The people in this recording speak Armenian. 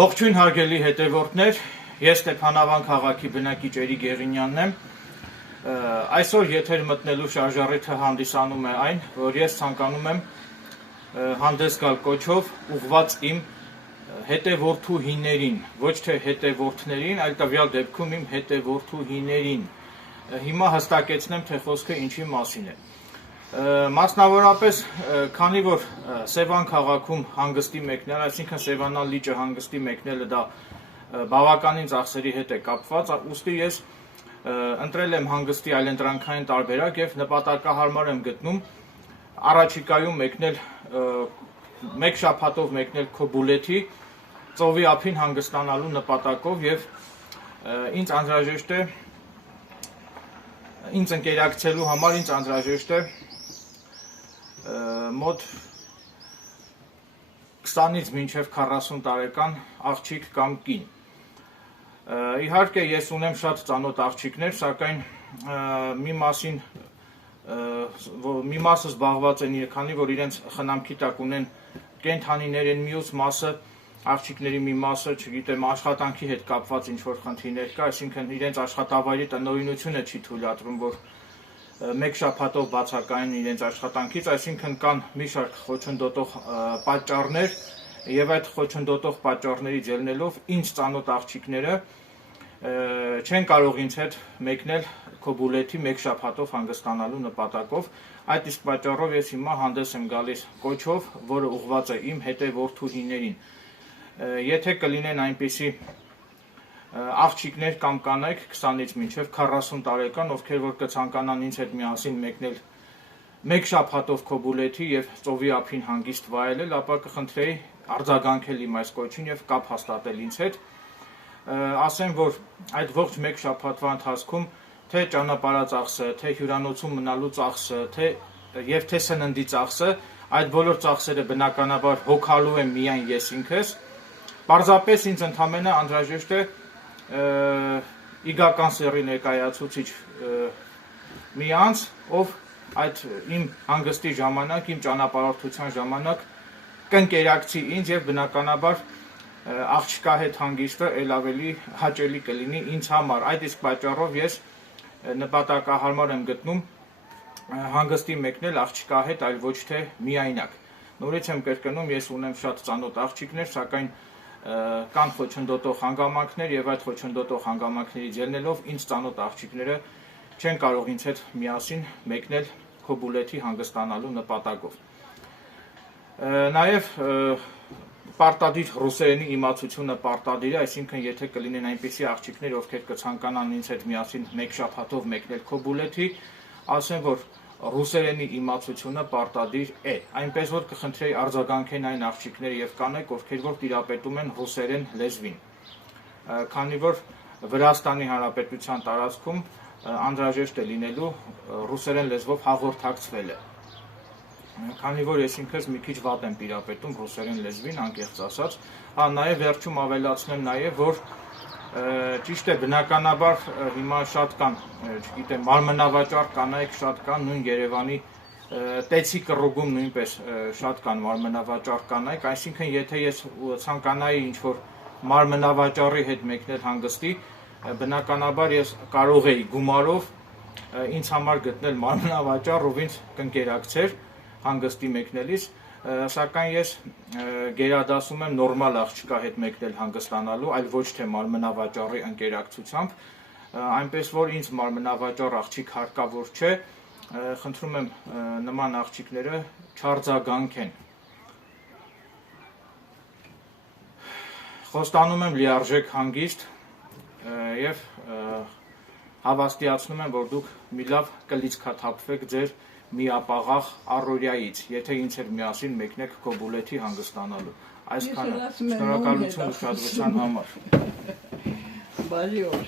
Ողջույն հարգելի հետևորդներ, ես Ստեփանավան քաղաքի բնակիչ Էրիկ Գերինյանն եմ։ Այսօր եթեր մտնելու շարժառիթը հանդիսանում է այն, որ ես ցանկանում եմ հանդես գալ կոչով ուղղված իմ հետևորդուհիներին, ոչ թե հետևորդներին, այլ տվյալ դեպքում իմ հետևորդուհիներին։ Հիմա հստակեցնեմ, թե խոսքը ինչի մասին է։ Մասնավորապես, քանի որ Սևան քաղաքում հանգստի մեկնել, այսինքն Սևանան լիճը հանգստի մեկնելը դա բավականին ծախսերի հետ է կապված, ուստի ես ընտրել եմ հանգստի այլընտրանքային տարբերակ եւ նպատակահարմար եմ գտնում առաջիկայում մեկնել մեկ շաբաթով մեկնել Քոբուլեթի ծովի ափին հանգստանալու նպատակով եւ ինձ անհրաժեշտ է ինձ ընկերակցելու համար ինձ անհրաժեշտ է մոտ 20-ից մինչև 40 տարեկան աղջիկ կամ կին։ Իհարկե ես ունեմ շատ ծանոթ աղջիկներ, սակայն մի մասը զբաղված են, քանի որ իրենց խնամքի տակ ունեն կենդանիներ են, մյուս մասը աղջիկների մի մասը, չգիտեմ, աշխատանքի հետ կապված ինչ-որ խնդիրներ կա, այսինքն իրենց աշխատավայրի տնօրինությունը չի թույլատրում, որ մեկ շաբաթով բացակայեն իրենց աշխատանքից, այսինքն կան մի շարք խոչընդոտող պատճառներ եւ այդ խոչընդոտող պատճառներից ելնելով ինձ ծանոթ աղջիկները չեն կարող ինձ հետ մեկնել Քոբուլեթի մեկ շաբաթով հանգստանալու նպատակով, այդ իսկ պատճառով ես հիմա հանդես եմ գալիս կոչով, որը ուղղված է իմ հետևորդուհիներին։ Եթե կլինեն այնպիսի աղջիկներ կամ կանայք 20-ից մինչև 40 տարեկան, ովքեր որ կցանկանան ինձ հետ միասին մեկնել մեկ շաբաթով Քոբուլեթի եւ ծովի ափին հանգիստ վայելել, ապա կխնդրեի արձագանքել իմ այս կոչին եւ կապ հաստատել ինձ հետ։ Ասեմ, որ այդ ողջ մեկ շաբաթվա ընթացքում թե ճանապարհածախսը, թե հյուրանոցում մնալու ծախսը, թե սննդի ծախսը, այդ բոլոր ծախսերը բնականաբար հոգալու եմ միայն ես ինքս։ Պարզապես ինձ ընդամենը անհրաժեշտ է իգական սեռի ներկայացուցիչ մի անձ, ով այդ իմ հանգստի ժամանակ, իմ ճանապարհորդության ժամանակ կընկերակցի ինձ եւ բնականաբար աղջկա հետ հանգիստը ել ավելի հաճելի կլինի ինձ համար։ Այդ իսկ պատճառով ես նպատակահարմար եմ գտնում հանգստի մեկնել աղջկա հետ, այլ ոչ թե միայնակ։ Նորից եմ կրկնում, ես ունեմ շատ ծանոթ աղջիկներ, սակայն կան խոչընդոտող հանգամանքներ եւ այդ խոչընդոտող հանգամանքներից ելնելով ինձ ծանոթ աղջիկները չեն կարող ինձ հետ միասին մեկնել Քոբուլեթի հանգստանալու նպատակով։ Նաեւ պարտադիր ռուսերենի իմացությունը պարտադիր է, այսինքն եթե կլինեն այնպիսի աղջիկներ, ովքեր կցանկանան ինձ հետ միասին մեկ շաբաթով մեկնել Քոբուլեթի, ասեմ, որ ռուսերենի իմացությունը պարտադիր է, այնպես որ կխնդրեի արձագանքեն այն աղջիկները եւ կանայք, ովքեր որ տիրապետում են ռուսերեն լեզվին, քանի որ Վրաստանի Հանրապետության տարածքում անհրաժեշտ է լինելու ռուսերեն լեզվով հաղորդակցվելը, քանի որ ես ինքս մի քիչ վատ եմ տիրապետում ռուսերեն լեզվին, անկեղծ ասած, նաեւ վերջում ավելացնեմ նաեւ, որ ճիշտ է, բնականաբար հիմա շատ կան, չգիտեմ, մարմնավաճառ կանայք շատ կան, նույն Երևանի Տեցի կռուգում նույնպես շատ կան մարմնավաճառ կանայք, այսինքն եթե ես ցանկանայի ինչ-որ մարմնավաճառի հետ մեկնել հանգստի, բնականաբար ես կարող էի գումարով ինձ համար գտնել մարմնավաճառ, ով ինձ կընկերակցեր հանգստի մեկնելիս, սակայն ես գերադասում եմ նորմալ աղջկա հետ մեկնել հանգստանալու, այլ ոչ թե մարմնավաճառի ընկերակցությամբ, այնպես որ ինձ մարմնավաճառ աղջիկ հարկավոր չէ, խնդրում եմ նման աղջիկները չարձագանքեն։ Խոստանում եմ լիարժեք հանգիստ եւ հավաստիացնում եմ, որ դուք մի լավ կլիցքաթափվեք ձեր միապաղաղ առօրյայից, եթե ինձ հետ միասին մեկնեք Քոբուլեթի հանգստանալու։ Այսքանը, շնորհակալություն ուշադրության համար։ Բարի օր։